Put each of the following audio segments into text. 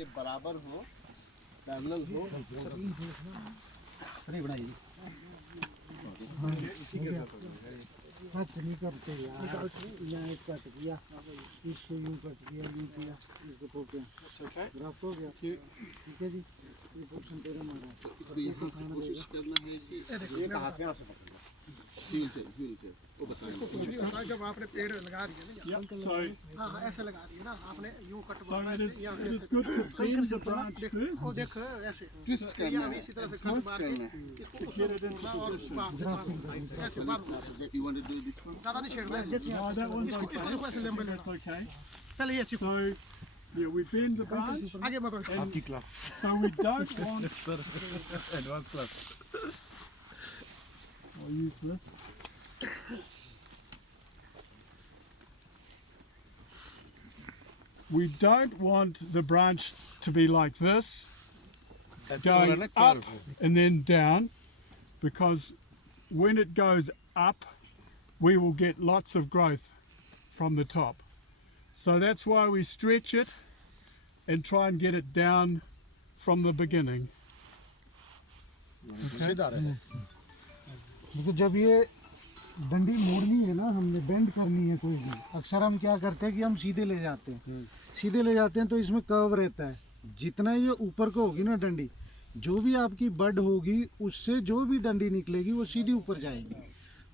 ये बराबर हो, पैरेलल हो, नहीं बनाइए कट नहीं करते यार, यहाँ एक कट किया, इससे यूँ कट किया, यूँ किया, इसको ठोक दिया, रफ हो गया, ठीक है जी। ये पोर्शन तेरा मारा है। तो यहाँ से कोशिश करना है कि एक हाथ में आपसे पकड़ना, व्हील चेयर वो बताएंगे। जब आपने पेड़ लगा दिए ना, हाँ हाँ ऐसे लगा दिए ना आपने, यूँ cut So it is good to bend the branch first वो देख ऐसे ट्विस्ट करना है, इसी तरह से कट ट्विस्ट मार करना है। के to get it into position. ऐसे बांध दो। You want to do this one? ज़्यादा नहीं छेड़ना है, जैसे No, that one's इसको okay. ऐसे लंबे लेना। That's okay. पहले ये चिपको, So, yeah, we bend the branch. आगे बढ़ो। So we don't want. Advanced class. I'll use this. We don't want the branch to be like this, going up and then down, because when it goes up, we will get lots of growth from the top. So that's why we stretch it and try and get it down from the beginning. देखो जब ये डंडी मोड़नी है ना, हमने bend करनी है कोई भी, अक्सर हम क्या करते हैं कि हम सीधे ले जाते हैं, सीधे ले जाते हैं तो इसमें कर्व रहता है। जितना ये ऊपर को होगी ना डंडी, जो भी आपकी बड होगी उससे जो भी डंडी निकलेगी वो सीधी ऊपर जाएगी।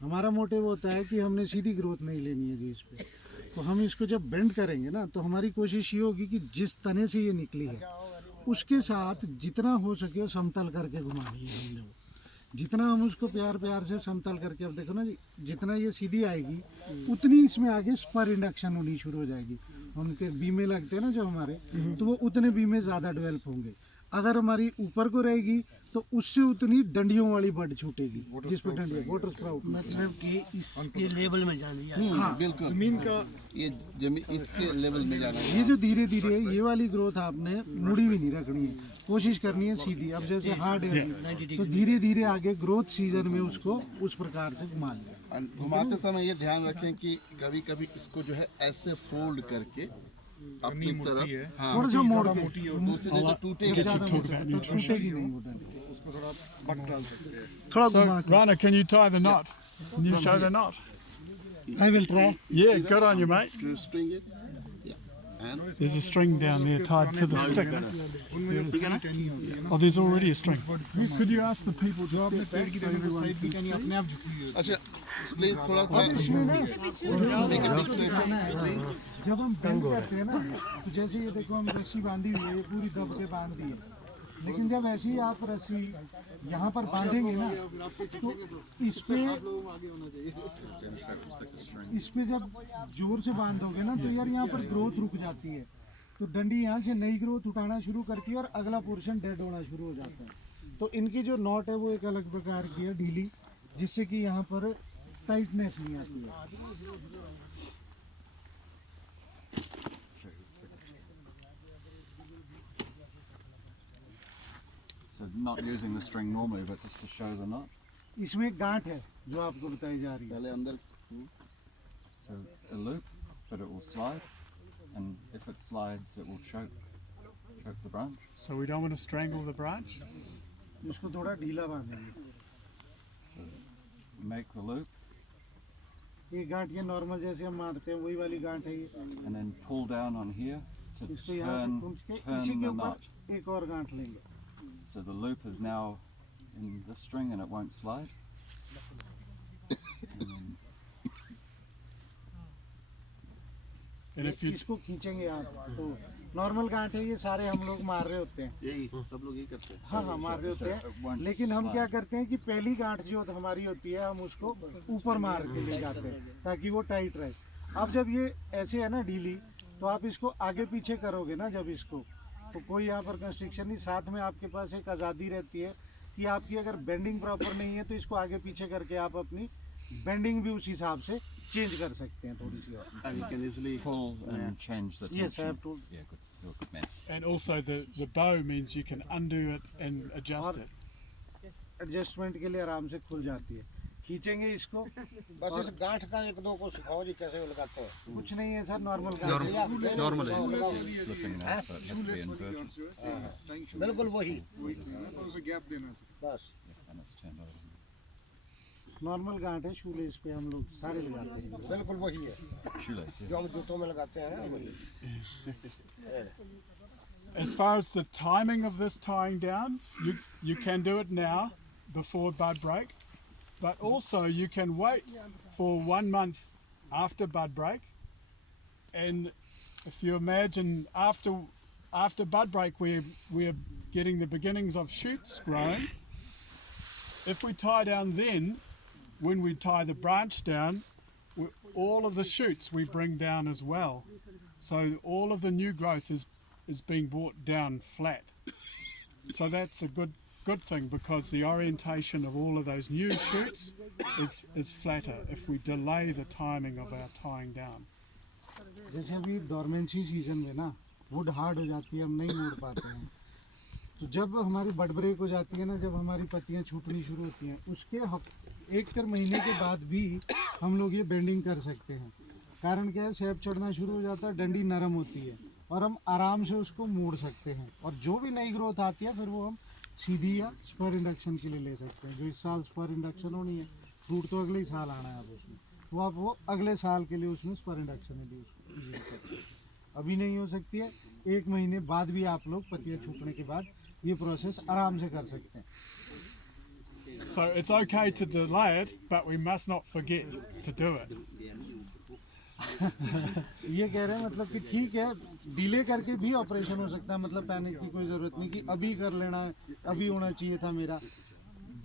हमारा मोटिव होता है कि हमने सीधी ग्रोथ नहीं लेनी है जी इस पे। तो हम इसको जब बेंड करेंगे ना, तो हमारी कोशिश ये होगी कि जिस तने से ये निकली है उसके साथ जितना हो सके वो समतल करके घुमानी है हमने। वो जितना हम उसको प्यार प्यार से समतल करके, अब देखो ना जी, जितना ये सीधी आएगी उतनी इसमें आगे स्पर इंडक्शन होनी शुरू हो जाएगी। उनके बीमे लगते हैं ना जो हमारे, तो वो उतने बीमे ज़्यादा डेवलप होंगे। अगर हमारी ऊपर को रहेगी तो उससे उतनी डंडियों वाली बड छूटेगी, जिस पे डंडी वाटर स्प्राउट, मतलब कि इसके लेवल में जानी है। हाँ, बिल्कुल जमीन का ये जमीन इसके लेवल में जाना है। ये जो धीरे धीरे ये वाली ग्रोथ आपने मुड़ी भी नहीं रखनी है, कोशिश करनी है सीधी। अब जैसे हार्ड है तो धीरे धीरे आगे ग्रोथ सीजन में उसको उस प्रकार से घुमा लें। घुमाते समय ये ध्यान रखें कि कभी कभी इसको जो है ऐसे फोल्ड करके अपनी तरफ, हाँ, थोड़ा सा मोड़ के, दूसरे जगह टूटेगी तो टूटेगी नहीं वो डंडी। उसको थोड़ा पट डाल सकते हैं. थोड़ा So, घुमा के। Rana, can you tie the knot? Can you show the knot? I will try. Yeah, good on you, mate. to string it. Yeah. And There's a string down there tied to the stick. Oh, there's already a string. Could you ask the people to step back so everyone can see? अपने आप झुकी हुई अच्छा please थोड़ा सा इसमें ना make a big circle, please. जब हम बेंड करते हैं ना, तो जैसे ये देखो हम रस्सी बांधी हुई है, ये पूरी दब के बांध दी है। लेकिन जब ऐसे ही आप रस्सी यहाँ पर बांधेंगे ना, तो इस पे जब जोर से बांधोगे ना, तो यार यहाँ पर ग्रोथ रुक जाती है। तो डंडी यहाँ से नई ग्रोथ उठाना शुरू करती है और अगला पोर्शन डेड होना शुरू हो जाता है। तो इनकी जो नॉट है वो एक अलग प्रकार की है, ढीली, जिससे कि यहाँ पर टाइटनेस नहीं आती है। So not using the string normally, but just to show the knot. इसमें एक गांठ है जो आपको बताई जा रही है। पहले अंदर So a loop, but it will slide, and if it slides, it will choke the branch. So we don't want to strangle the branch. इसको थोड़ा ढीला बांधेंगे। Make the loop, ये गांठ ये नॉर्मल जैसे हम मारते हैं वही वाली गांठ है ये। and then pull down on here to इसको यहाँ से खींच के इसी turn के the knot. ऊपर एक और गांठ लेंगे। So the loop is now in this string, and it won't slide. And if you इसको खींचेंगे आप तो नॉर्मल गांठ है, ये सारे हम लोग मार रहे होते हैं। यही सब लोग यही करते हैं। हाँ हाँ मार रहे होते हैं, लेकिन हम क्या करते हैं कि पहली गांठ जो हमारी होती है हम उसको ऊपर मार के ले जाते हैं ताकि वो टाइट रहे। अब जब ये ऐसे है ना ढीली, तो आप इसको आगे पीछे करोगे ना जब इसको, तो कोई यहाँ पर कंस्ट्रिक्शन नहीं। साथ में आपके पास एक आज़ादी रहती है कि आपकी अगर बेंडिंग प्रॉपर नहीं है तो इसको आगे पीछे करके आप अपनी बेंडिंग भी उस हिसाब से चेंज कर सकते हैं थोड़ी सी और। And you can easily Pull and change the tension. Yes, I have to. Yeah, good. You're a good man. and also the bow means you can undo it and adjust और it. Adjustment के लिए आराम से खुल जाती है। खींचेंगे इसको। बस इस गांठ का एक दो को सिखाओ जी कैसे वो लगाते हैं। कुछ नहीं है सर, नॉर्मल गांठ normal Slipping now, so it has to be inverted बिल्कुल वही उसे गैप देना है। बस and it's turned over. Normal गांठ है, शूलेस पे हम लोग सारे लगाते हैं। बिल्कुल वही है Shoelace, yeah. जो हम जूतों में लगाते हैं वही। As far as the timing of this tying down, you can do it now before bud break, but also you can wait for 1 month after bud break. And if you imagine after bud break we're getting the beginnings of shoots growing. If we tie down then, when we tie the branch down, all of the shoots we bring down as well. So all of the new growth is being brought down flat. So that's a good thing, because the orientation of all of those new shoots is flatter if we delay the timing of our tying down. जैसे अभी dormancy season में ना would hard हो जाती है, हम नहीं मोड़ पाते हैं, तो जब हमारी बड ब्रेक हो जाती है ना, जब हमारी पत्तियां छूटनी शुरू होती हैं, उसके 1 महीने के बाद भी हम लोग ये बेंडिंग कर सकते हैं। कारण क्या है, सैप चढ़ना शुरू हो जाता है, डंडी नरम होती है और हम आराम से उसको मोड़ सकते हैं, और जो भी नई ग्रोथ आती है फिर वो हम सीधी या स्पर इंडक्शन के लिए ले सकते हैं। जो इस साल स्पर इंडक्शन होनी है, फ्रूट तो अगले ही साल आना है, अब उसमें वो आप वो अगले साल के लिए उसमें स्पर इंडक्शन है उसको अभी नहीं हो सकती है। 1 महीने बाद भी आप लोग पत्तियां छूटने के बाद ये प्रोसेस आराम से कर सकते हैं। So it's okay to delay it, but we must not forget to do it. ये कह रहे हैं मतलब कि ठीक है, डिले करके भी ऑपरेशन हो सकता है, मतलब पैनिक की कोई ज़रूरत नहीं कि अभी कर लेना है, अभी होना चाहिए था मेरा।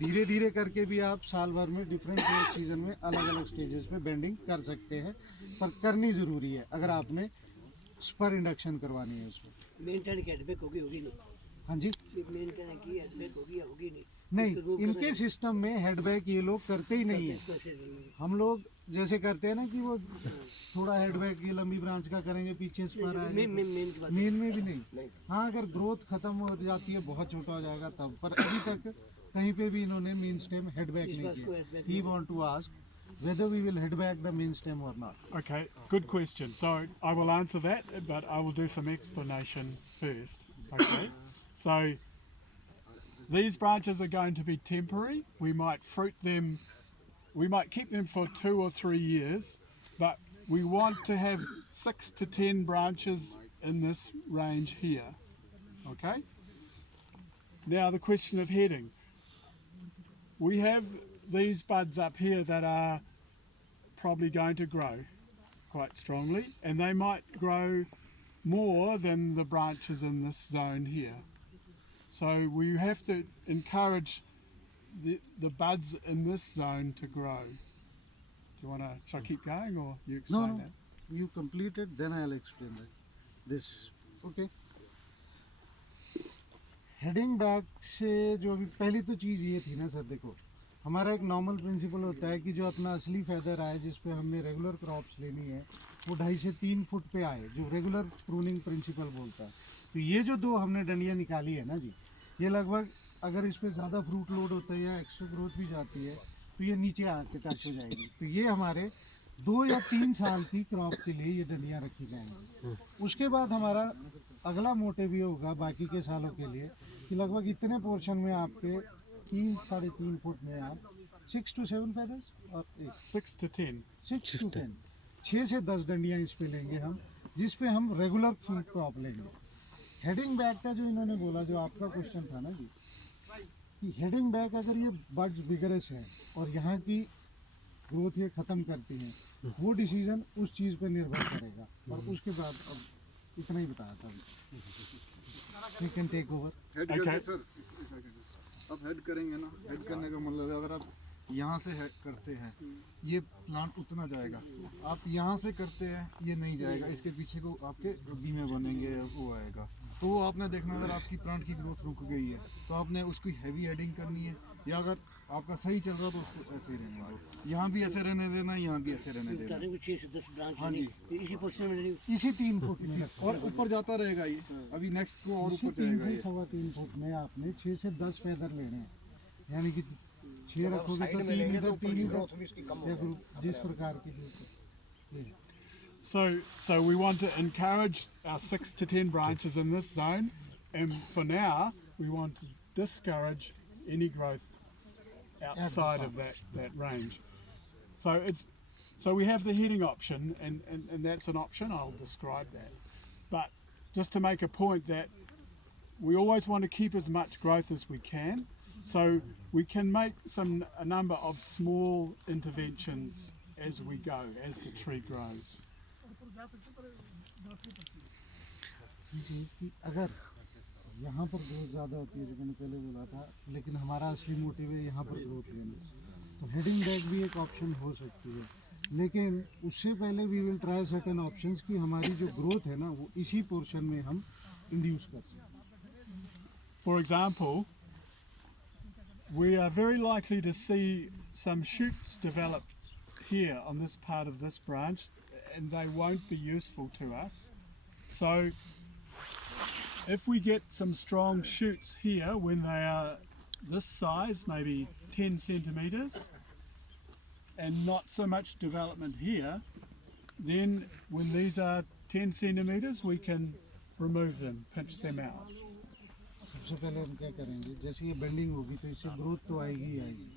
धीरे धीरे करके भी आप साल भर में डिफरेंट सीजन में अलग अलग स्टेजेस पे बेंडिंग कर सकते हैं, पर करनी ज़रूरी है अगर आपने स्पर इंडक्शन करवानी है उसमें। मेंटेन की हेडबैक होगी नहीं? हाँ जी, मेंटेन की हेडबैक होगी नहीं? नहीं, इनके सिस्टम में हेडबैक ये लोग करते ही नहीं है। हम लोग जैसे करते हैं ना कि वो थोड़ा हेडबैक ये लंबी ब्रांच का करेंगे, पीछे स्पर आएगा, मेन में भी नहीं। हाँ, अगर ग्रोथ खत्म हो जाती है, बहुत छोटा हो जाएगा तब, पर अभी तक कहीं पे भी इन्होंने मेन स्टेम हेडबैक नहीं किया। He want to ask whether we will head back the main stem or not. Okay, good question. So I will answer that, but I will do some explanation first. Okay, so these branches are going to be temporary. We might fruit them, we might keep them for 2 or 3 years, but we want to have 6 to 10 branches in this range here. Okay, now the question of heading. We have these buds up here that are probably going to grow quite strongly, and they might grow more than the branches in this zone here. So we have to encourage the buds in this zone to grow. Do you want to, shall I keep going or you explain No, that? you complete it, then I'll explain that. This, okay. Heading back से जो अभी पहली तो चीज़ ये थी ना sir, देखो हमारा एक नॉर्मल प्रिंसिपल होता है कि जो अपना असली फेदर आए जिस पे हमने रेगुलर क्रॉप्स लेनी है वो 2.5 से 3 फुट पे आए, जो रेगुलर प्रूनिंग प्रिंसिपल बोलता है। तो ये जो 2 हमने डंडियाँ निकाली है ना जी, ये लगभग अगर इस पर ज़्यादा फ्रूट लोड होता है या एक्स्ट्रा ग्रोथ भी जाती है तो ये नीचे आके टच हो जाएगी। तो ये हमारे 2 या 3 साल की क्रॉप के लिए ये डंडियाँ रखी जाएंगी। उसके बाद हमारा अगला मोटिव ये होगा बाकी के सालों के लिए कि लगभग इतने पोर्शन में आपके 3-3.5 फुट में आप 6 to 7 फेदर्स और 6 to 10. 6 to 10 6 से 10 डंडियाँ इस पे लेंगे हम, जिस पे हम रेगुलर फ्रूट क्रॉप लेंगे। हेडिंग बैक का जो इन्होंने बोला, जो आपका क्वेश्चन था ना जी, कि हेडिंग बैक अगर ये बड्स विगरस है और यहाँ की ग्रोथ ये ख़त्म करती हैं, वो डिसीजन उस चीज़ पे निर्भर करेगा। और उसके बाद अब इतना ही बताया था, you can take over. Head Okay. करके सर, अब हेड करेंगे ना, हेड करने का मतलब है अगर आप यहाँ से हेड करते हैं ये प्लांट उतना जाएगा, आप यहाँ से करते हैं ये नहीं जाएगा, इसके पीछे को आपके बीमे बनेंगे, वो आएगा। तो वो आपने देखना, अगर आपकी प्लांट की ग्रोथ रुक गई है तो आपने उसकी हैवी हेडिंग करनी है, या अगर आपका सही चल रहा तो उसको ऐसे ही रहने दो। यहाँ भी ऐसे रहने देना, यहाँ भी ऐसे रहने देना। 6 से 10 ब्रांच हाँ जी, इसी पोजीशन में नहीं, इसी 3 फुट में और ऊपर जाता रहेगा ये, अभी नेक्स्ट को और इसी ऊपर 3 जाएगा से ये। 3.25 फुट में आपने 6 से 10 फेदर लेने हैं, यानी कि 6 रखोगे तो 3 इधर 3 ग्रोथ इधर भी इसकी कम हो या जाएगी। ग्रुप जिस प्रकार की जो So we want to encourage our 6 to 10 branches in this zone, and for now we want to discourage any growth outside of that range. So we have the heading option, and that's an option. I'll describe that. But just to make a point that we always want to keep as much growth as we can, so we can make a number of small interventions as we go, as the tree grows. चीज़ कि अगर यहाँ पर growth ज़्यादा होती है, जो मैंने पहले बोला था, लेकिन हमारा असली मोटिव है यहाँ पर ग्रोथ लेना, तो हेडिंग बैक भी एक ऑप्शन हो सकती है, लेकिन उससे पहले we will try certain options कि हमारी जो ग्रोथ है ना वो इसी पोर्शन में हम इंड्यूस कर सकें. For example, we are very likely to see some shoots develop here on this part of this branch, and they won't be useful to us. So if we get some strong shoots here when they are this size, maybe 10 centimeters, and not so much development here, then when these are 10 centimeters, we can remove them, pinch them out. सबसे पहले हम क्या करेंगे, जैसे ये bending होगी तो इससे ग्रोथ तो आएगी ही आएगी.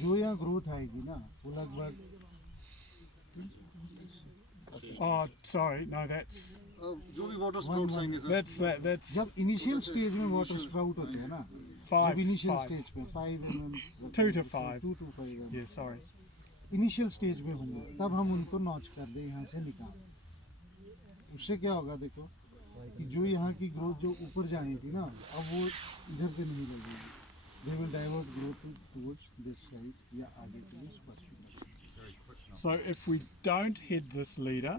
जो यहाँ ग्रोथ आएगी ना वो लगभग Oh, sorry, no, that's जो भी वाटर स्प्राउट्स आएंगे सर, that's जब इनिशियल स्टेज में वाटर स्प्राउट होते हैं ना, five, जब इनिशियल five. स्टेज पे 5 mm 2 to 5. 2 to 5 Yeah, sorry. Initial stage में होंगे, तब हम उनको नॉच कर दें यहाँ से निकाल. उससे क्या होगा देखो कि जो यहाँ की ग्रोथ जो ऊपर जानी थी ना, अब वो इधर पे नहीं लगेगी. They will divert growth towards this side या आगे के लिए स्पर्श. So if we don't head this leader,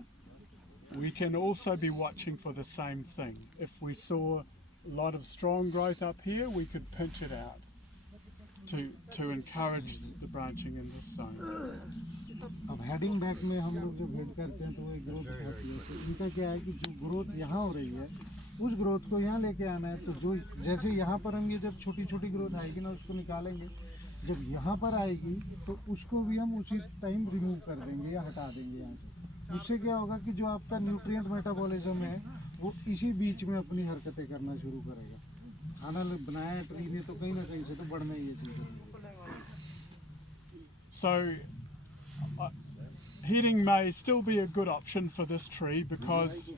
we can also be watching for the same thing. If we saw a lot of strong growth up here, we could pinch it out to encourage the branching in this zone. अब heading back में हम लोग जब head करते हैं तो वो growth होती है, तो इनका क्या है कि जो ग्रोथ यहाँ हो रही है उस ग्रोथ को यहाँ लेके आना है. तो जो जैसे यहाँ पर हम ये जब छोटी छोटी ग्रोथ आएगी ना उसको निकालेंगे, जब यहाँ पर आएगी तो उसको भी हम उसी टाइम रिमूव कर देंगे या हटा देंगे यहाँ से. उससे क्या होगा कि जो आपका न्यूट्रिएंट मेटाबॉलिज्म है वो इसी बीच में अपनी हरकतें करना शुरू करेगा. खाना बनाया है ट्री ने तो कहीं ना कहीं से तो बढ़ना ही है चीज़ें. So heading may still be a good option for this tree because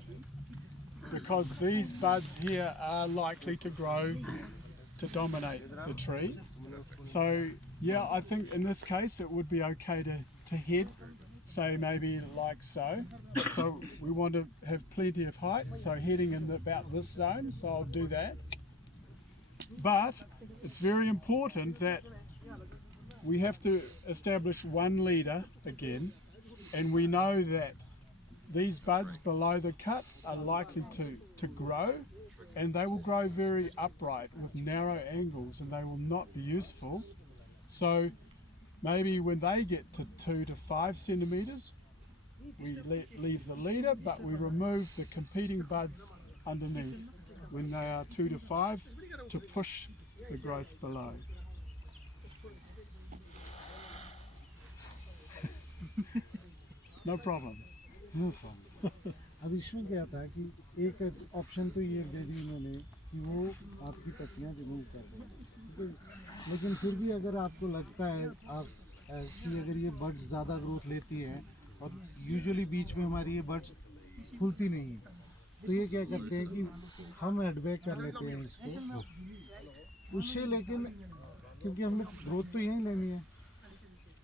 these buds here are likely to grow to dominate the tree. So yeah, I think in this case it would be okay to head, say maybe like so. So we want to have plenty of height, so heading in about this zone, so I'll do that. But it's very important that we have to establish one leader again, and we know that these buds below the cut are likely to grow, and they will grow very upright with narrow angles, and they will not be useful. So maybe when they get to 2 to 5 centimeters, we leave the leader, but we remove the competing buds underneath when they are 2 to 5 to push the growth below. No problem. No problem. अब इसमें क्या था कि एक option तो ये दे दी उन्होंने कि वो आपकी पत्तियां रिमूव कर देंगे, लेकिन फिर भी अगर आपको लगता है आप कि अगर ये बर्ड्स ज़्यादा ग्रोथ लेती हैं और यूजुअली बीच में हमारी ये बर्ड्स खुलती नहीं है, तो ये क्या करते हैं कि हम हेडबैक कर लेते हैं इसको उससे. लेकिन क्योंकि हमने ग्रोथ तो यहीं लेनी है,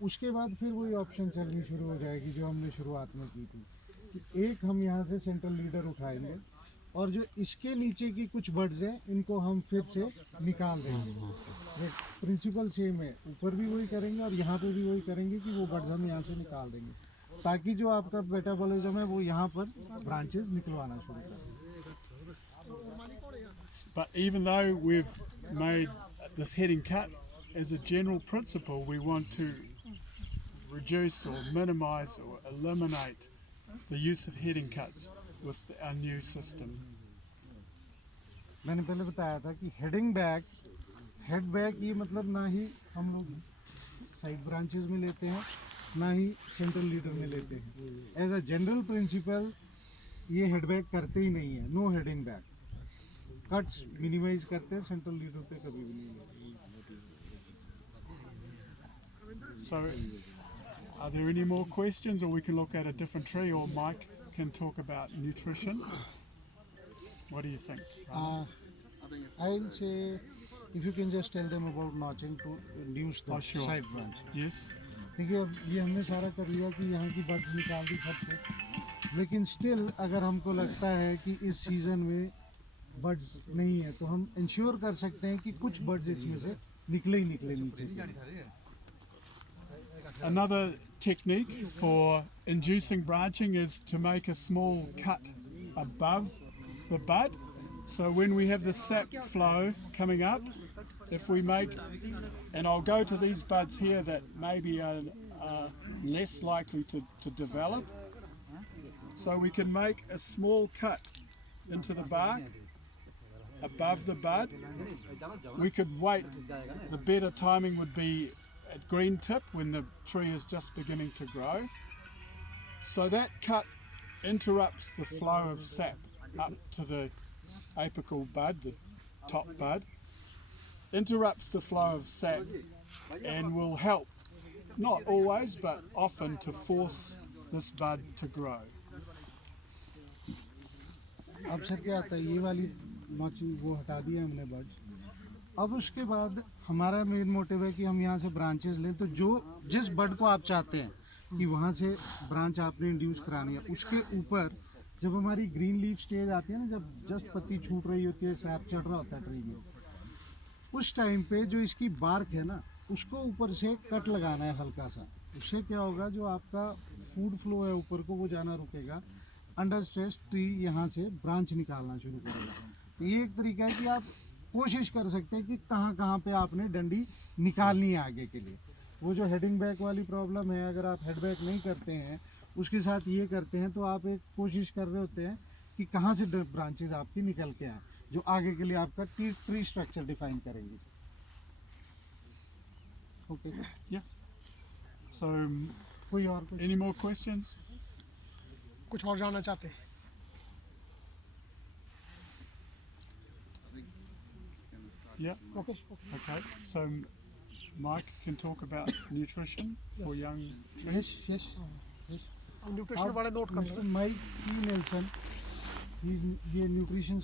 उसके बाद फिर वही ऑप्शन चलनी शुरू हो जाएगी जो हमने शुरुआत में की थी कि एक हम यहाँ से सेंट्रल लीडर उठाएंगे और जो इसके नीचे की कुछ बर्ड्स हैं इनको हम फिर से निकाल देंगे. प्रिंसिपल सेम है, ऊपर भी वही करेंगे और यहाँ पे भी वही करेंगे कि वो बर्ड्स हम यहाँ से निकाल देंगे ताकि जो आपका मेटाबॉलिज्म है वो यहाँ पर ब्रांचेस निकलवाना शुरू करें. But even though we've made this heading cut, as a general principle, we want to reduce or minimize or eliminate the use of heading cuts with our new system. मैंने पहले बताया था कि हेडिंग बैक हेड बैक ये मतलब ना ही हम लोग साइड ब्रांचेस में लेते हैं, ना ही सेंट्रल लीडर में लेते हैं। एज अ जनरल प्रिंसिपल ये हेड बैक करते ही नहीं है, no heading back, cuts minimise करते हैं, सेंट्रल लीडर पे कभी भी नहीं लेते। So, are there any more questions, or we can look at a different tree, or Mike can talk about nutrition? What do you think? I'll say if you can just tell them about notching to induce the sure. side branch. Yes. देखिए अब ये हमने सारा कर लिया कि यहाँ की बर्ड्स निकाल दी सबसे, लेकिन स्टिल अगर हमको लगता है कि इस सीज़न में बर्ड्स नहीं है तो हम इंश्योर कर सकते हैं कि कुछ बर्ड्स इसमें से निकले ही निकले नीचे। Another technique for inducing branching is to make a small cut above the bud. So when we have the sap flow coming up, if we make, and I'll go to these buds here that maybe are less likely to develop. So we can make a small cut into the bark above the bud. We could wait. The better timing would be at green tip when the tree is just beginning to grow. So that cut interrupts the flow of sap up to the apical bud, the top bud, interrupts the flow of sap and will help, not always but often, to force this bud to grow. अब sir क्या आता है, ये वाली notching वो हटा दिया हमने बर्ड्स। अब उसके बाद हमारा मेन मोटिव है कि हम यहाँ से ब्रांचेस लें, तो जो जिस बर्ड को आप चाहते हैं कि वहाँ से ब्रांच आपने इंड्यूस करानी है, उसके ऊपर जब हमारी ग्रीन लीफ स्टेज आती है ना, जब जस्ट पत्ती छूट रही होती है, सैप चढ़ रहा होता है ट्री में, उस टाइम पे जो इसकी बार्क है ना, उसको ऊपर से कट लगाना है हल्का सा। उससे क्या होगा, जो आपका फूड फ्लो है ऊपर को वो जाना रुकेगा, अंडर स्ट्रेस ट्री यहाँ से ब्रांच निकालना शुरू करेगा। तो ये एक तरीका है कि आप कोशिश कर सकते हैं कि कहाँ कहाँ पे आपने डंडी निकालनी है आगे के लिए। वो जो हेडिंग बैक वाली प्रॉब्लम है, अगर आप हेड बैक नहीं करते हैं, उसके साथ ये करते हैं, तो आप एक कोशिश कर रहे होते हैं कि कहाँ से ब्रांचेज आपकी निकल के आए, जो आगे के लिए आपका ट्री स्ट्रक्चर डिफाइन करेंगे। Okay, Yeah. So, कोई और कुछ? any more questions? कुछ और जानना चाहते हैं? Yeah. Okay, Okay. So, Mike can talk about nutrition for young trees. Yes yes. हम न्यूट्रिशन वाले नोट कर लें। माइक टी नेल्सन, ये न्यूट्रिशन